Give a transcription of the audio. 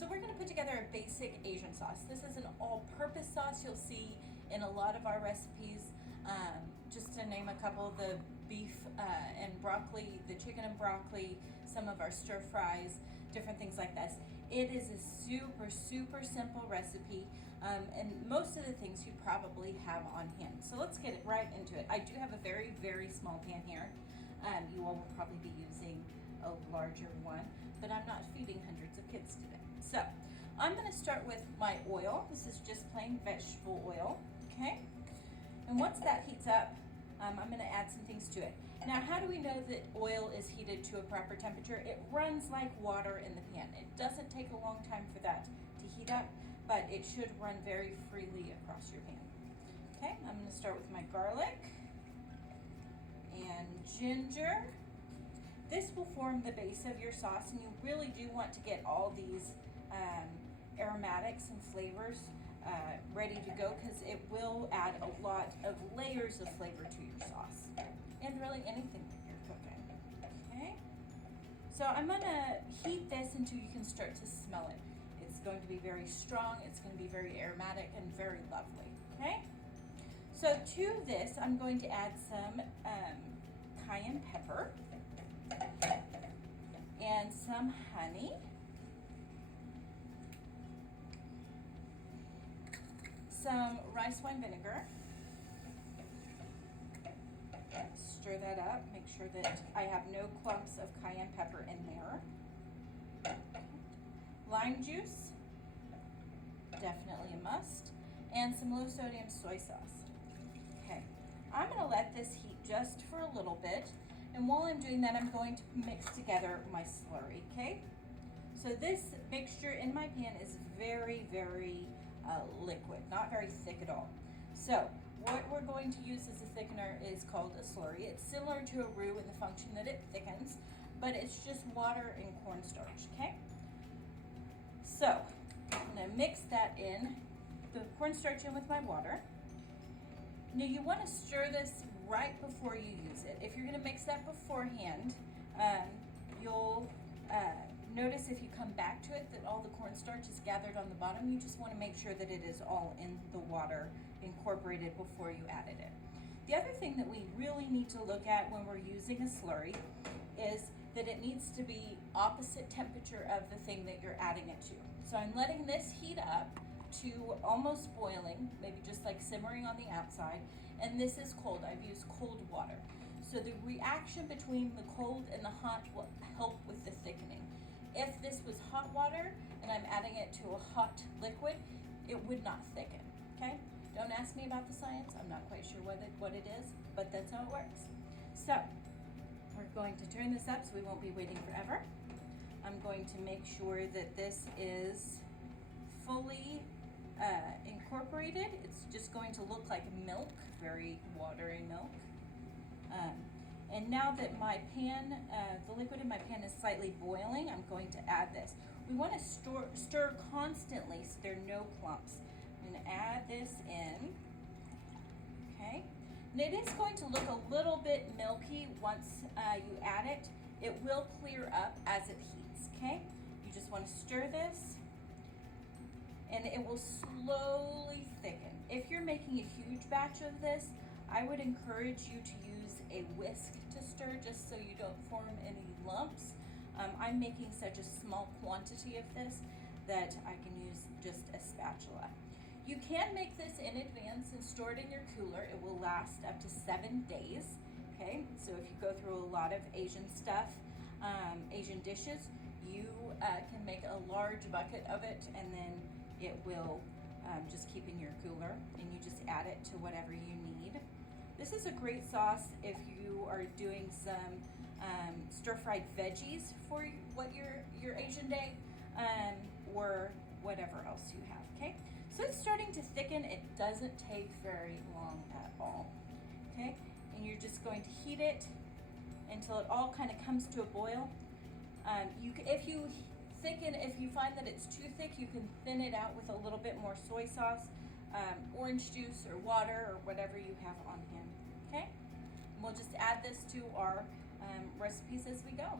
So we're going to put together a basic Asian sauce. This is an all-purpose sauce you'll see in a lot of our recipes. Just to name a couple, the beef and broccoli, the chicken and broccoli, some of our stir fries, different things like this. It is a super, super simple recipe, and most of the things you probably have on hand. So let's get right into it. I do have a very, very small pan here. You all will probably be using a larger one, but I'm not feeding hundreds of kids today. So I'm going to start with my oil. This is just plain vegetable oil, okay? And once that heats up, I'm going to add some things to it. Now, how do we know that oil is heated to a proper temperature? It runs like water in the pan. It doesn't take a long time for that to heat up, but it should run very freely across your pan. Okay, I'm going to start with my garlic and ginger. This will form the base of your sauce, and you really do want to get all these aromatics and flavors ready to go, because it will add a lot of layers of flavor to your sauce and really anything that you're cooking. Okay, so I'm going to heat this until you can start to smell it. It's going to be very strong, it's going to be very aromatic and very lovely. Okay, so to this I'm going to add some cayenne pepper and some honey, some rice wine vinegar. Stir that up, make sure that I have no clumps of cayenne pepper in there. Lime juice, definitely a must, and some low sodium soy sauce. Okay, I'm going to let this heat just for a little bit, and while I'm doing that, I'm going to mix together my slurry, okay? So this mixture in my pan is very, very liquid, not very thick at all. So what we're going to use as a thickener is called a slurry. It's similar to a roux in the function that it thickens, but it's just water and cornstarch, okay? So I'm going to mix that in, the cornstarch in with my water. Now you want to stir this right before you use it. If you're going to mix that beforehand, you'll notice if you come back to it that all the cornstarch is gathered on the bottom. You just want to make sure that it is all in the water, incorporated before you added it. The other thing that we really need to look at when we're using a slurry is that it needs to be opposite temperature of the thing that you're adding it to. So I'm letting this heat up to almost boiling, maybe just like simmering on the outside, and this is cold. I've used cold water. So the reaction between the cold and the hot will help with the thickening. If this was hot water and I'm adding it to a hot liquid, it would not thicken, okay? Don't ask me about the science. I'm not quite sure what it is, but that's how it works. So we're going to turn this up so we won't be waiting forever. I'm going to make sure that this is fully incorporated. It's just going to look like milk, very watery milk. And now that my pan, the liquid in my pan is slightly boiling, I'm going to add this. We want to stir constantly so there are no clumps. I'm going to add this in, okay? And it is going to look a little bit milky once you add it. It will clear up as it heats, okay? You just want to stir this, and it will slowly thicken. If you're making a huge batch of this, I would encourage you to use a whisk to stir, just so you don't form any lumps. I'm making such a small quantity of this that I can use just a spatula. You can make this in advance and store it in your cooler. It will last up to 7 days, okay? So if you go through a lot of Asian stuff, Asian dishes, you can make a large bucket of it, and then it will just keep in your cooler, and you just add it to whatever you need. This is a great sauce if you are doing some stir-fried veggies for your Asian day, or whatever else you have, okay? So it's starting to thicken. It doesn't take very long at all, okay? And you're just going to heat it until it all kind of comes to a boil. If you find that it's too thick, you can thin it out with a little bit more soy sauce, orange juice or water or whatever you have on hand, okay? And we'll just add this to our recipes as we go.